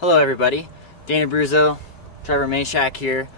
Hello everybody, Dana Bruzzo, Trevor Mashak here.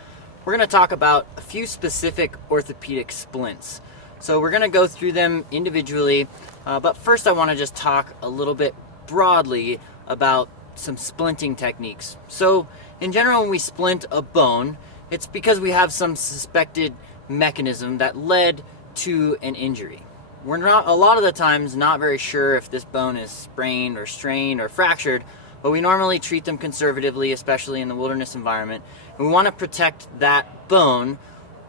We're going to talk about a few specific orthopedic splints. So we're going to go through them individually, but first I want to just talk a little bit broadly about some splinting techniques. So in general, when we splint a bone, it's because we have some suspected mechanism that led to an injury. We're not, a lot of the times, not very sure if this bone is sprained or strained or fractured, but we normally treat them conservatively, especially in the wilderness environment. And we want to protect that bone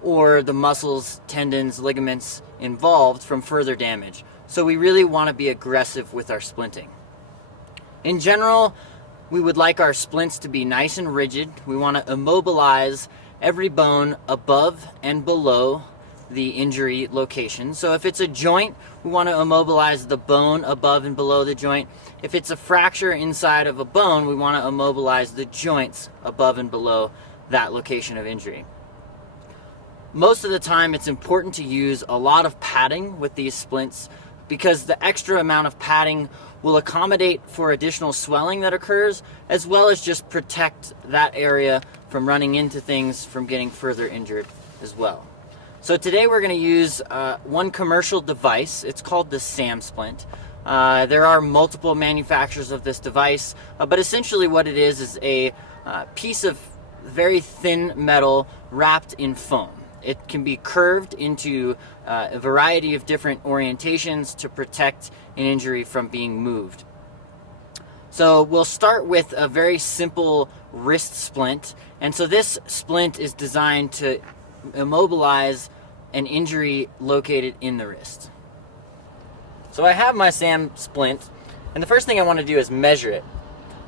or the muscles, tendons, ligaments involved from further damage. So we really want to be aggressive with our splinting. In general, we would like our splints to be nice and rigid. We want to immobilize every bone above and below the injury location. So if it's a joint, we want to immobilize the bone above and below the joint. If it's a fracture inside of a bone, we want to immobilize the joints above and below that location of injury. Most of the time, it's important to use a lot of padding with these splints because the extra amount of padding will accommodate for additional swelling that occurs, as well as just protect that area from running into things, from getting further injured as well. So today we're going to use one commercial device. It's called the SAM Splint. There are multiple manufacturers of this device, but essentially what it is a piece of very thin metal wrapped in foam. It can be curved into a variety of different orientations to protect an injury from being moved. So we'll start with a very simple wrist splint, and so this splint is designed to immobilize an injury located in the wrist. So I have my SAM splint, and the first thing I want to do is measure it.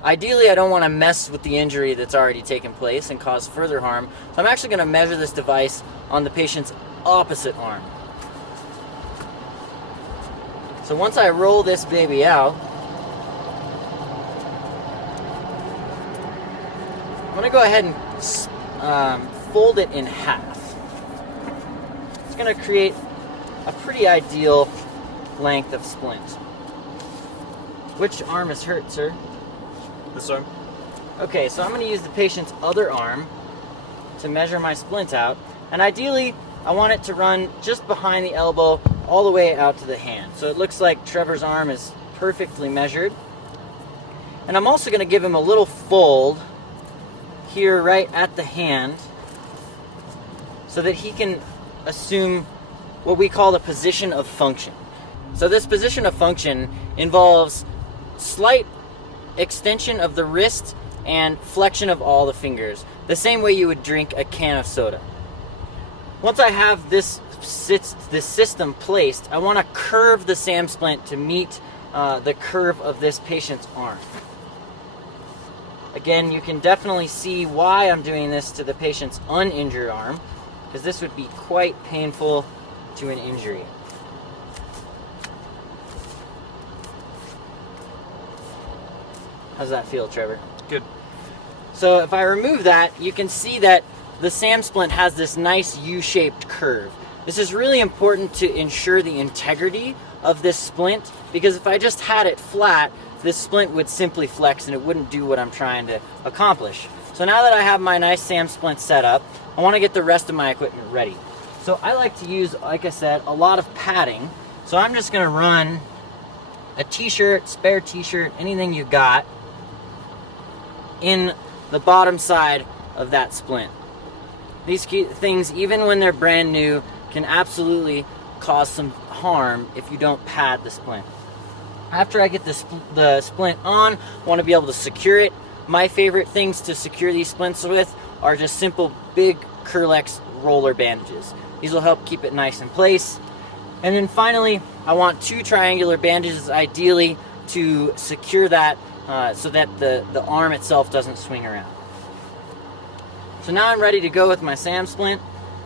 Ideally, I don't want to mess with the injury that's already taken place and cause further harm, so I'm actually going to measure this device on the patient's opposite arm. So once I roll this baby out, I'm going to go ahead and fold it in half. It's going to create a pretty ideal length of splint. Which arm is hurt, sir? This arm. Okay, so I'm going to use the patient's other arm to measure my splint out, and ideally I want it to run just behind the elbow all the way out to the hand. So it looks like Trevor's arm is perfectly measured. And I'm also going to give him a little fold here right at the hand so that he can assume what we call the position of function. So this position of function involves slight extension of the wrist and flexion of all the fingers, the same way you would drink a can of soda. Once I have this system placed, I want to curve the SAM splint to meet the curve of this patient's arm. Again, you can definitely see why I'm doing this to the patient's uninjured arm, because this would be quite painful to an injury. How's that feel, Trevor? Good. So if I remove that, you can see that the SAM splint has this nice U-shaped curve. This is really important to ensure the integrity of this splint, because if I just had it flat, this splint would simply flex and it wouldn't do what I'm trying to accomplish. So now that I have my nice SAM splint set up, I want to get the rest of my equipment ready. So I like to use, like I said, a lot of padding. So I'm just going to run a t-shirt, spare t-shirt, anything you got, in the bottom side of that splint. These things, even when they're brand new, can absolutely cause some harm if you don't pad the splint. After I get the splint on, I want to be able to secure it. My favorite things to secure these splints with are just simple big Curlex roller bandages. These will help keep it nice in place. And then finally, I want 2 triangular bandages, ideally, to secure that so that the arm itself doesn't swing around. So now I'm ready to go with my SAM splint.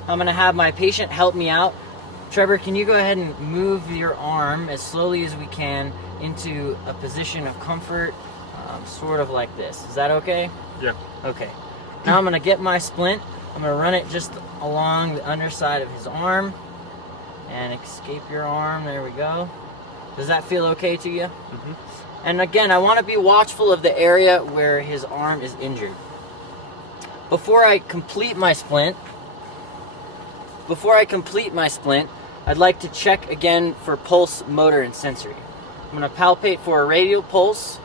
I'm going to have my patient help me out. Trevor, can you go ahead and move your arm as slowly as we can into a position of comfort, sort of like this. Is that okay? Yeah. Okay. Now I'm going to get my splint. I'm going to run it just along the underside of his arm and escape your arm. There we go. Does that feel okay to you? Mm-hmm. And again, I want to be watchful of the area where his arm is injured. Before I complete my splint, I'd like to check again for pulse, motor, and sensory. I'm going to palpate for a radial pulse.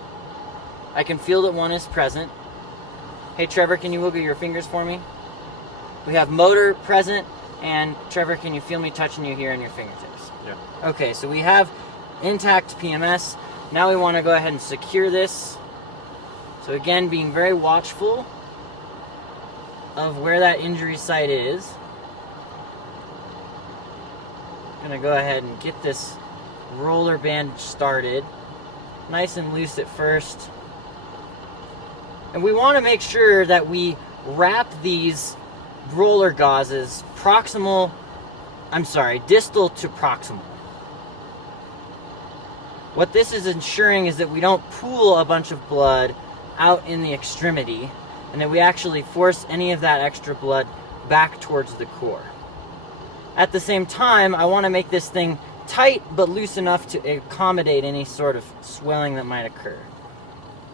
I can feel that one is present. Hey Trevor, can you wiggle your fingers for me? We have motor present, and Trevor, can you feel me touching you here on your fingertips? Yeah. Okay, so we have intact PMS. Now we want to go ahead and secure this. So again, being very watchful of where that injury site is. I'm going to go ahead and get this roller bandage started. Nice and loose at first. And we want to make sure that we wrap these roller gauzes distal to proximal. What this is ensuring is that we don't pool a bunch of blood out in the extremity, and that we actually force any of that extra blood back towards the core. At the same time, I want to make this thing tight but loose enough to accommodate any sort of swelling that might occur.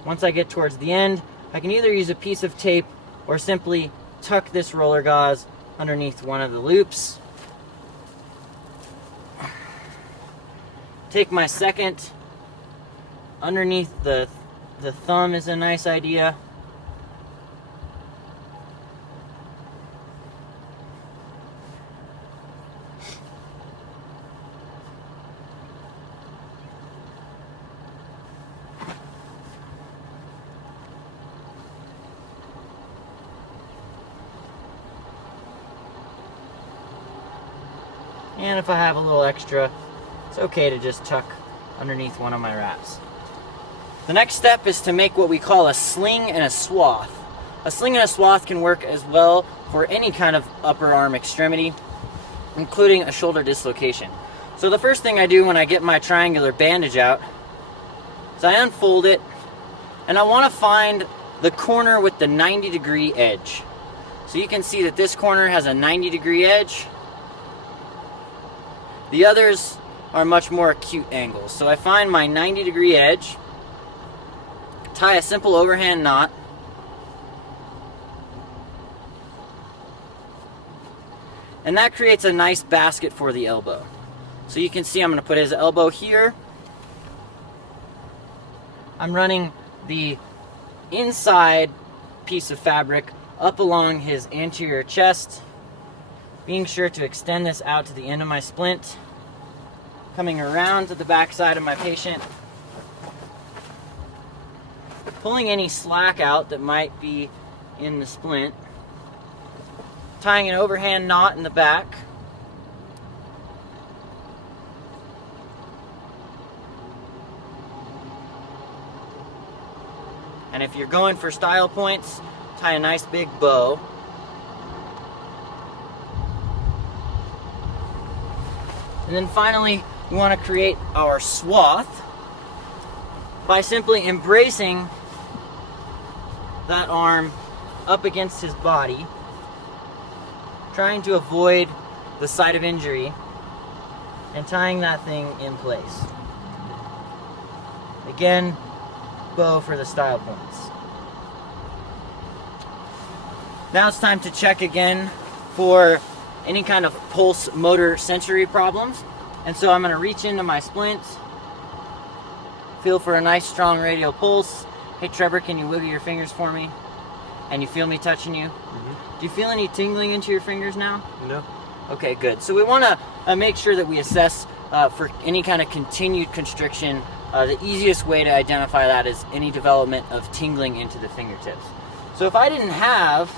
Once I get towards the end, I can either use a piece of tape or simply tuck this roller gauze underneath one of the loops. Take my second underneath the thumb is a nice idea. And if I have a little extra, it's okay to just tuck underneath one of my wraps. The next step is to make what we call a sling and a swath. A sling and a swath can work as well for any kind of upper arm extremity, including a shoulder dislocation. So the first thing I do when I get my triangular bandage out is I unfold it, and I want to find the corner with the 90-degree edge. So you can see that this corner has a 90-degree edge. The others are much more acute angles. So I find my 90-degree edge, tie a simple overhand knot, and that creates a nice basket for the elbow. So you can see I'm going to put his elbow here. I'm running the inside piece of fabric up along his anterior chest, being sure to extend this out to the end of my splint, coming around to the back side of my patient, pulling any slack out that might be in the splint, tying an overhand knot in the back, and if you're going for style points, tie a nice big bow. And then finally, we want to create our swath by simply embracing that arm up against his body, trying to avoid the site of injury, and tying that thing in place. Again, bow for the style points. Now it's time to check again for any kind of pulse, motor, sensory problems. And so I'm going to reach into my splint, feel for a nice strong radial pulse. Hey Trevor, can you wiggle your fingers for me? And you feel me touching you? Mm-hmm. Do you feel any tingling into your fingers now? No. Okay, good. So we want to make sure that we assess for any kind of continued constriction. The easiest way to identify that is any development of tingling into the fingertips. So if I didn't have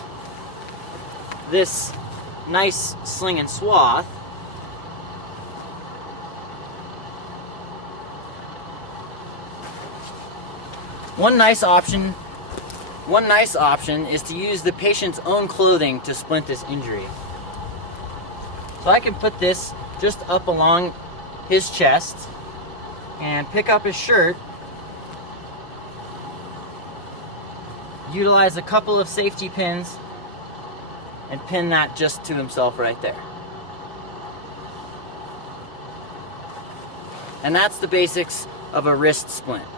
this nice sling and swath, one nice option is to use the patient's own clothing to splint this injury. So I can put this just up along his chest and pick up his shirt, utilize a couple of safety pins, and pin that just to himself right there. And that's the basics of a wrist splint.